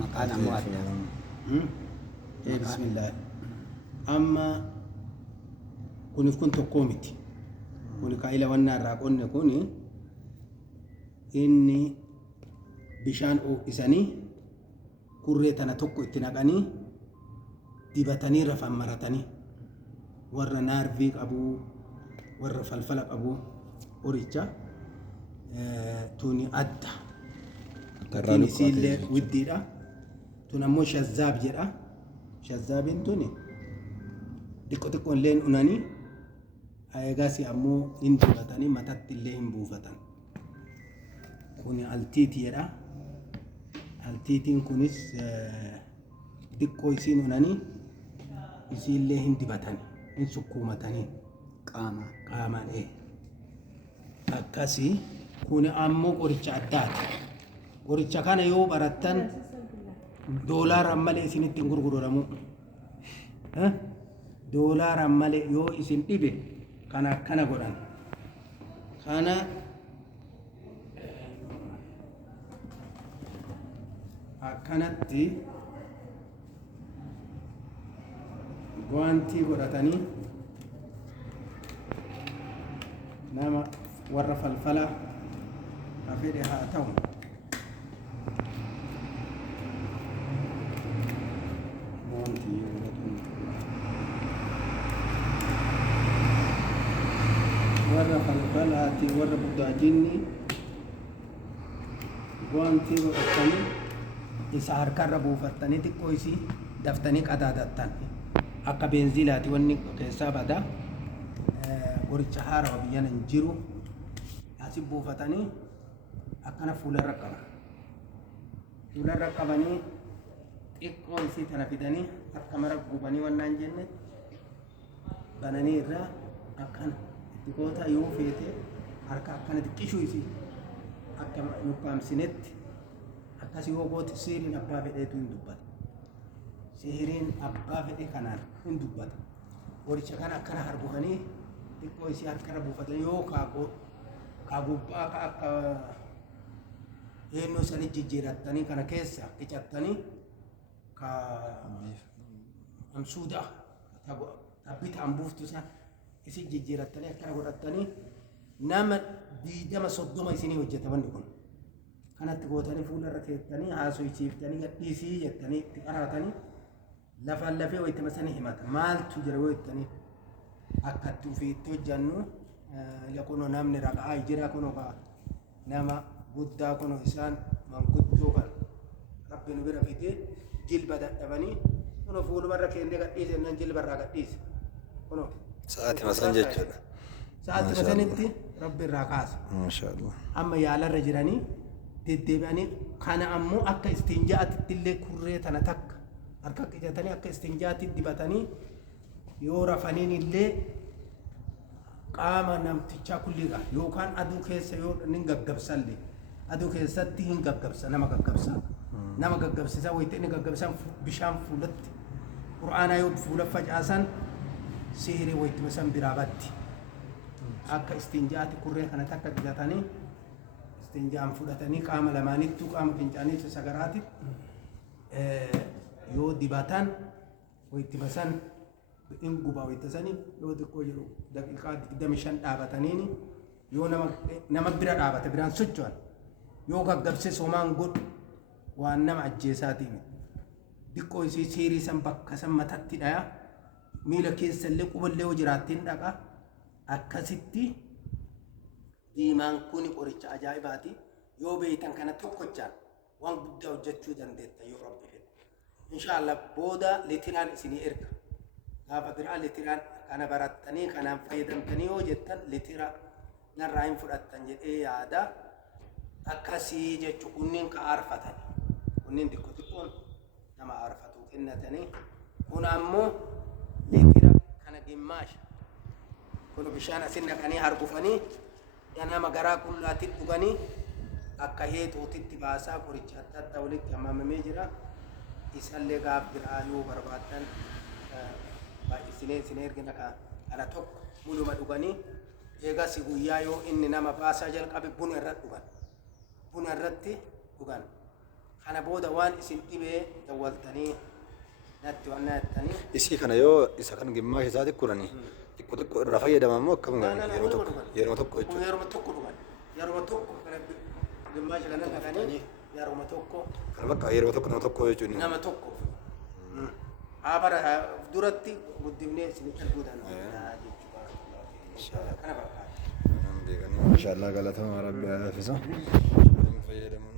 مكان أمواتنا. بسم الله. أما كنت كوميتي كوني كايلا وانا راقون كوني إني بشان أو إساني كوريت أنا توكو إتناقاني ديباتاني رفع مراتاني ورا نارفيك أبو ورا فلفلك أبو أوريتشا توني أدى تكيني سيلة وديرا تنمو شزاب جرا شزابين توني ديكو تكون لين أناني أيغاسي أمو إنتو باتاني متات اللين بوفتان كوني التيتي جرا التيتين كونيس ديكو يسين أناني يسين لين دباتاني إن سكومتاني قاما إيه أكاسي كوني أمو قريتش عدات قريتش كان يو براتان دولار أمالي إسين التنقر قرورمو دولار أمالي يو إسين إبه كان قران كان كانت guanti godhatanii nama warra falfala kafedhe haa ta'u guanti godhatanii warra falfalaati warra buddaajinni guanti godhatanii isa harkarra buufattanii xiqqoo isii daftanii qadaadattan akka benziilaati wanni keessaa bada qoricha haaraa biyyan hin jiru asi buufatanii akkana fuularra qabanii xiqqoo isii tana fidanii akka mara gubanii wannaan jenne bananii irraa akkana itti goota yoo feete harka akkana xiqqishuu isii akka nukkaamsinetti akkas yoo gooti siiriin abbaa fedheetu hin dubbata. Sihiriin abbaa fedhe kanaan hin dubbata. Qoricha kana akkana hargufanii xiqqoo isii harkarra buufatanii yoo kaagubbaa akka eenyu sanii jijjiirattanii kana keessa qicattanii amsuudaa tabbitaan buuftu isaa isii jijjiirattanii akkana godhattanii nama 20-30 isinii hojjetamanni kun. Kanatti gootanii fuularra keessanii haasofsiiftanii gadhiisii jettanii itti qaraatanii lafaan lafee wayita masanii himata maaltu jira wayitanii akkatti ufiitti hojjannu yakuno namni raqaa jira kuno nama guddaa kuno isaan manguddoo kan rabbi nu bira fide jilba dadhabanii kuno fuulumarra keendee gadhiise nan jilbarraa gadhiise kuno sa'aati masan jechuudha sa'aati masanitti rabbi irraa kaasa maashaallah amma yaalarra jiranii deddeebi'anii kana ammoo akka istinjaa'atti illee kurree tana takka harka qicatanii akka istinjaa'atti dibatanii yoo rafaniin illee qaama namtichaa kulliidha yookaan aduu keessa yoo nin gaggabsalle aduu keessatti hin gaggabsa nama gaggabsiisa wayita inni gaggabsan bishaan fuulatti qur'aanaa yoo fuula facaasan sihirii wayituma san biraa batti akka istinjaa'atti kurree kana takka qicatanii istinjaan fudhatanii qaama lamaanittu qaama fincaaniitti sagaraatti yoo dibatan wayituma san in gubaa wayita sanii yoo xiqqoo jiru daqiiqaa 25 dhaabataniini yoo nama bira dhaabata biraan socho'an yoo gaggabse somaan godhu waan nama ajjeesaatii xiqqoo isii siirii san bakka san matatti dhaya miila keessallee quballee yoo jiraattiin dhaqa akkasitti diimaan kuni qoricha ajaa'ibaati yoo beeytan kana tokkochaan waan guddaa hojjechuu dandeetta yoo rabbi fedhe inshallah booda litiraan isinii erga gaafa biraa litiraan kana barattanii kanaan fayyadamtanii yoo jettan litira narraa hin fudhattan jedhee yaada akkasii jechuun kunniin ka aarfatan kunniin xiqqoon nama aarfatu kennatanii kun ammoo litira kana gimmaasha kun bishaan asin naqanii hargufanii nama garaa qullaatiin dhuganii akka heexootitti baasaa qoricha adda addaa walitti hammamamee jira isallee gaaf biraa yoo barbaadan baay'isinee ergina kana tokko muluma dhuganii eegas guyyaa yoo inni nama baasaa jalqabe buna irratti dhugan kana booda waan isin dhibee dawwaltanii natti waan naattanii Isii kana yoo isa kan gimmaasha isaati kurani xiqqoo irraa fayyadaman moo akkam yeroo tokko jechuudha. yeroo tokko dhuman yeroo tokko kana gimmaasha kana dhaqanii yeroo tokko Kana bakka yeroo tokko nama tokko jechuudha. nama tokko abara duratti guddifnee isin arguu danda'a jechuudha. Kana barbaada. Maashaallah galatama rabbi haafisa. Fayyadamuun